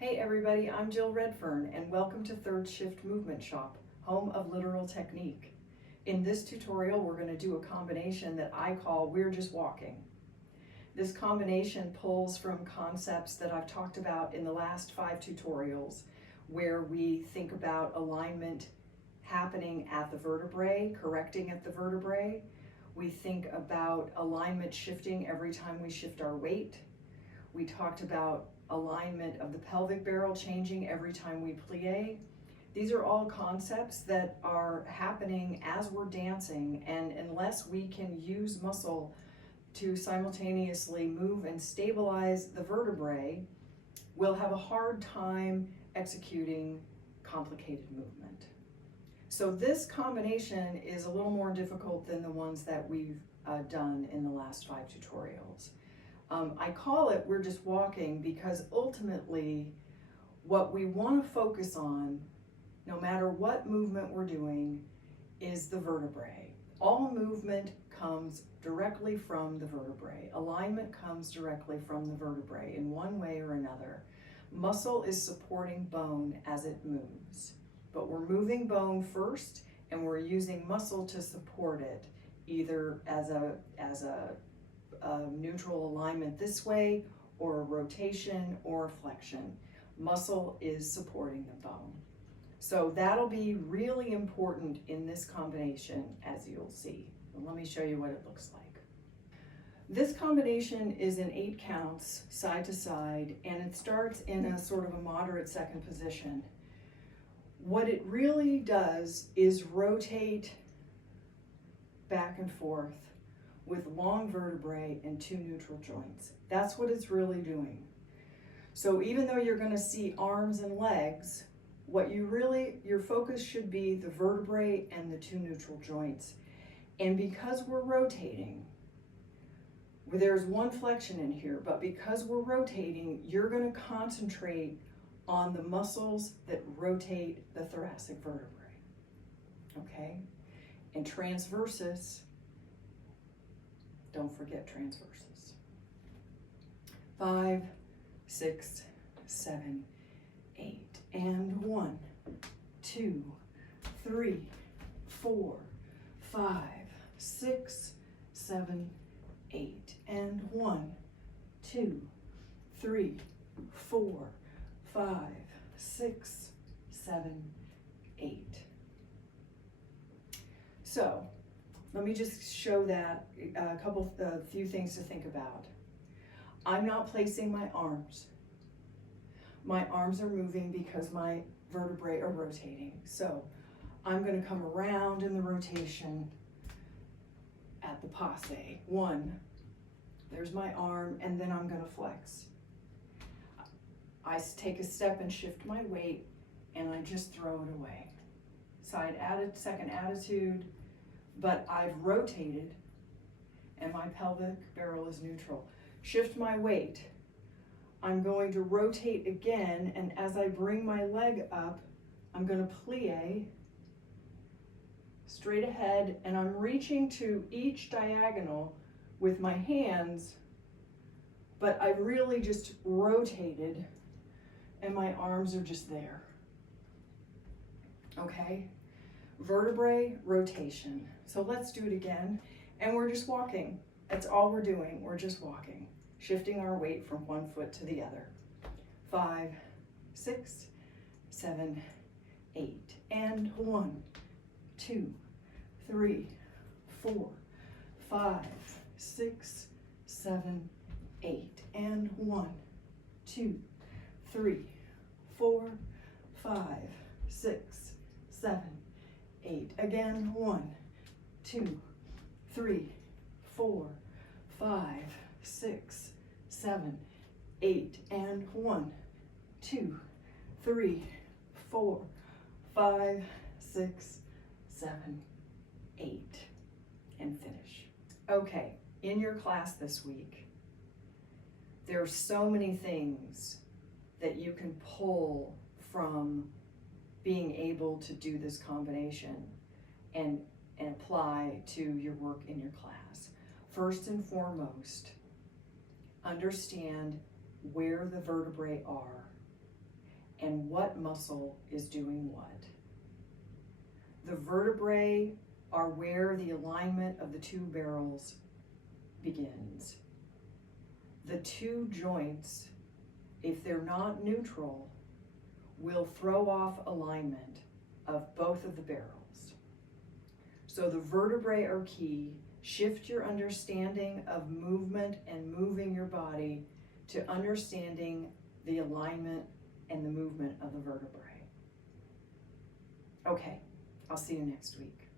Hey everybody, I'm Jill Redfern and welcome to Third Shift Movement Shop, home of literal technique. In this tutorial, we're going to do a combination that I call We're Just Walking. This combination pulls from concepts that I've talked about in the last 5 tutorials, where we think about alignment happening at the vertebrae, correcting at the vertebrae. We think about alignment shifting every time we shift our weight. We talked about alignment of the pelvic barrel changing every time we plié. These are all concepts that are happening as we're dancing, and unless we can use muscle to simultaneously move and stabilize the vertebrae, we'll have a hard time executing complicated movement. So this combination is a little more difficult than the ones that we've done in the last 5 tutorials. I call it We're Just Walking because ultimately what we want to focus on, no matter what movement we're doing, is the vertebrae. All movement comes directly from the vertebrae. Alignment comes directly from the vertebrae in one way or another. Muscle is supporting bone as it moves, but we're moving bone first and we're using muscle to support it, either as a neutral alignment this way, or a rotation or a flexion. Muscle is supporting the bone. So that'll be really important in this combination, as you'll see. And let me show you what it looks like. This combination is in 8 counts, side to side, and it starts in a sort of a moderate second position. What it really does is rotate back and forth with long vertebrae and 2 neutral joints. That's what it's really doing. So even though you're going to see arms and legs, your focus should be the vertebrae and the 2 neutral joints. And because we're rotating, there's one flexion in here, but because we're rotating, you're going to concentrate on the muscles that rotate the thoracic vertebrae. Okay? And transversus, don't forget transversus. 5, 6, 7, 8, and 1, 2, 3, 4, 5, 6, 7, 8, and 1, 2, 3, 4, 5, 6, 7, 8. So let me just show that a few things to think about. I'm not placing my arms. My arms are moving because my vertebrae are rotating. So I'm going to come around in the rotation at the passe. 1, there's my arm, and then I'm going to flex. I take a step and shift my weight, and I just throw it away. Second attitude, but I've rotated, and my pelvic barrel is neutral. Shift my weight. I'm going to rotate again, and as I bring my leg up, I'm going to plie straight ahead, and I'm reaching to each diagonal with my hands, but I've really just rotated, and my arms are just there. Okay? Vertebrae rotation. So let's do it again. And we're just walking. That's all we're doing. We're just walking, shifting our weight from one foot to the other. 5, 6, 7, 8, and 1, 2, 3, 4, 5, 6, 7, 8, and 1, 2, 3, 4, 5, 6, 7, 8. Again, 1, 2, 3, 4, 5, 6, 7, 8, and 1, 2, 3, 4, 5, 6, 7, 8, and finish. Okay, in your class this week, there are so many things that you can pull from being able to do this combination and apply to your work in your class. First and foremost, understand where the vertebrae are what muscle is doing what. The vertebrae are where the alignment of the two barrels begins. The two joints, if they're not neutral, will throw off alignment of both of the barrels. So the vertebrae are key. Shift your understanding of movement and moving your body to understanding the alignment and the movement of the vertebrae. Okay, I'll see you next week.